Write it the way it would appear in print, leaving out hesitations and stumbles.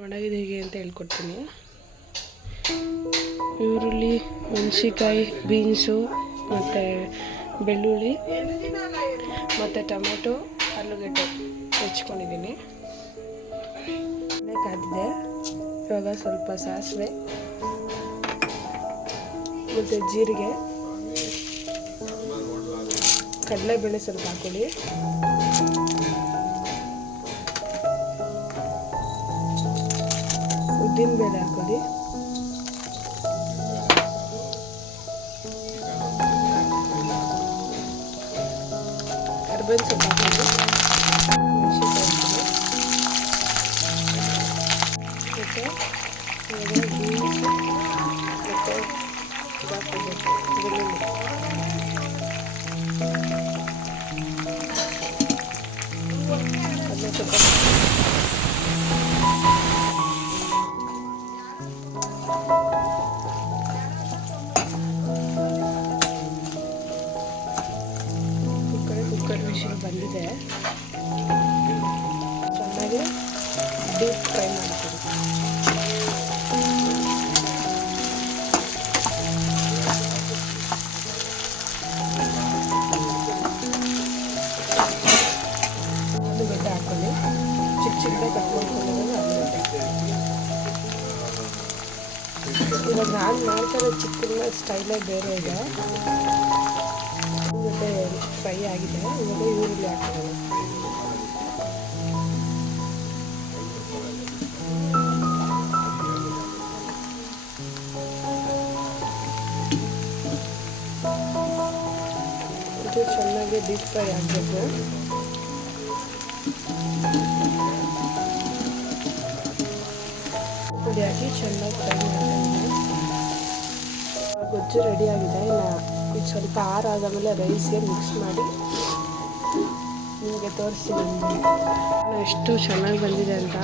ಮಾಡೋದು ಹೇಗೆ ಅಂತ ಹೇಳ್ಕೊಡ್ತೀನಿ. ಈರುಳ್ಳಿ, ಮೆಣಸಿಕಾಯಿ, ಬೀನ್ಸು ಮತ್ತು ಬೆಳ್ಳುಳ್ಳಿ ಮತ್ತು ಟೊಮೆಟೊ, ಆಲೂಗಡ್ಡೆ ಹೆಚ್ಕೊಂಡಿದ್ದೀನಿ. ಕಾದಿದೆ. ಇವಾಗ ಸ್ವಲ್ಪ ಸಾಸಿವೆ ಮತ್ತು ಜೀರಿಗೆ, ಕಡಲೆಬೇಳೆ ಸ್ವಲ್ಪ ಹಾಕೊಳ್ಳಿ. ಉದ್ದಿನಬೇಳೆ ಹಾಕೊಳ್ಳಿ. ಕರ್ಬೇವಿನ ಸೊಪ್ಪು ಹಾಕೊಳ್ಳಿ. ಮೆಣಸಿನಕಾಯಿ ಮತ್ತು ಬೀನ್ಸ್ ಮತ್ತು ಬೆಳ್ಳುಳ್ಳಿ ಅದನ್ನ ಸ್ವಲ್ಪ ಕುಕ್ಕರ್ ವಿಷಲ್ ಬಂದಿದೆ. ಚೆನ್ನಾಗಿ ಡೀಪ್ ಫ್ರೈ ಮಾಡ್ತೀವಿ. ಆಲೂಗಡ್ಡೆ ಹಾಕೊಳ್ಳಿ. ಚಿಕ್ಕದಾಗಿ ಕಟ್ ಮಾಡ್ಕೊಂಡಿರೋದು ಆಲೂಗಡ್ಡೆ. ಇವಾಗ ನಾನು ಮಾಡ್ತಾರೆ ಚಿಕ್ಕನ ಸ್ಟೈಲೇ ಬೇರೆ ಇದೆ. ಆಲೂಗಡ್ಡೆ ಫ್ರೈ ಆಗಿದೆ. ಇವಾಗ ಈರುಳ್ಳಿ ಹಾಕೋಣ. ಇದು ಚೆನ್ನಾಗಿ ಡೀಪ್ ಫ್ರೈ ಆಗಬೇಕು. ಪುಡಿ ಹಾಕಿ ಚೆನ್ನಾಗಿ ಫ್ರೈ ಮಾಡ್ತೀನಿ. ಗೊಜ್ಜು ರೆಡಿಯಾಗಿದೆ. ಇದು ಸ್ವಲ್ಪ ಆರಾದಮೇಲೆ ರೈಸ್ಗೆ ಮಿಕ್ಸ್ ಮಾಡಿ ನಿಮಗೆ ತೋರಿಸ್ತೀನಿ ಎಷ್ಟು ಚೆನ್ನಾಗಿ ಬಂದಿದೆ ಅಂತ.